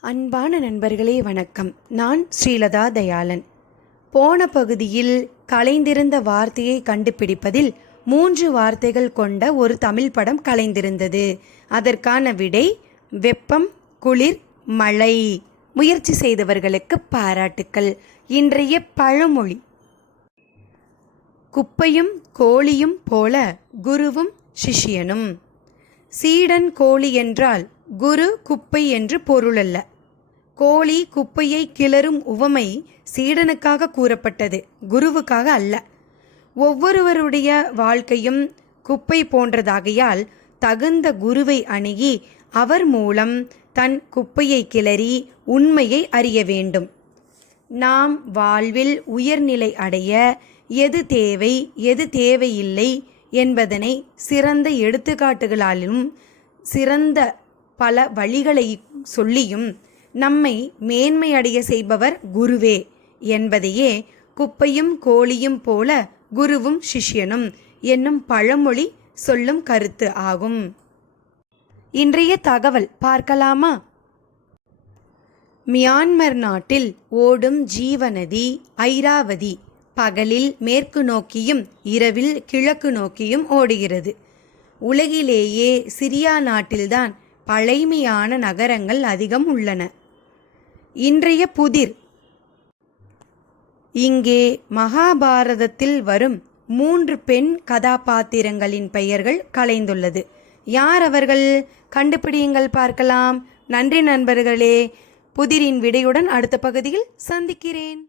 அன்பான நண்பர்களே வணக்கம். நான் ஸ்ரீலதா தயாளன். போன பகுதியில் கலைந்திருந்த வார்த்தையை கண்டுபிடிப்பதில் மூன்று வார்த்தைகள் கொண்ட ஒரு தமிழ் படம் கலைந்திருந்தது. அதற்கான விடை வெப்பம் குளிர் மழை. முயற்சி செய்தவர்களுக்கு பாராட்டுக்கள். இன்றைய பழமொழி. குப்பையும் கோழியும் போல குருவும் சிஷியனும். சீடன் கோழி என்றால் குரு குப்பை என்று பொருளல்ல. கோழி குப்பையை கிளறும் உவமை சீடனுக்காக கூறப்பட்டது குருவுக்காக அல்ல. ஒவ்வொருவருடைய வாழ்க்கையும் குப்பை போன்றதாகையால் தகுந்த குருவை அணுகி அவர் மூலம் தன் குப்பையை கிளறி உண்மையை அறிய வேண்டும். நாம் வாழ்வில் உயர்நிலை அடைய எது தேவை எது தேவையில்லை என்பதனை சிறந்த எடுத்துக்காட்டுகளாலும் சிறந்த பல வழிகளை சொல்லியும் நம்மை மேன்மையடைய செய்பவர் குருவே என்பதையே குப்பையும் கோழியும் போல குருவும் சிஷ்யனும் என்னும் பழமொழி சொல்லும் கருத்து ஆகும். இன்றைய தகவல் பார்க்கலாமா? மியான்மர் நாட்டில் ஓடும் ஜீவநதி ஐராவதி பகலில் மேற்கு நோக்கியும் இரவில் கிழக்கு நோக்கியும் ஓடுகிறது. உலகிலேயே சிரியா நாட்டில்தான் பழைமையான நகரங்கள் அதிகம் உள்ளன. இன்றைய புதிர். இங்கே மகாபாரதத்தில் வரும் மூன்று பெண் கதாபாத்திரங்களின் பெயர்கள் கலைந்துள்ளது. யார் அவர்கள்? கண்டுபிடியுங்கள் பார்க்கலாம். நன்றி நண்பர்களே. புதிரின் விடையுடன் அடுத்த பகுதியில் சந்திக்கிறேன்.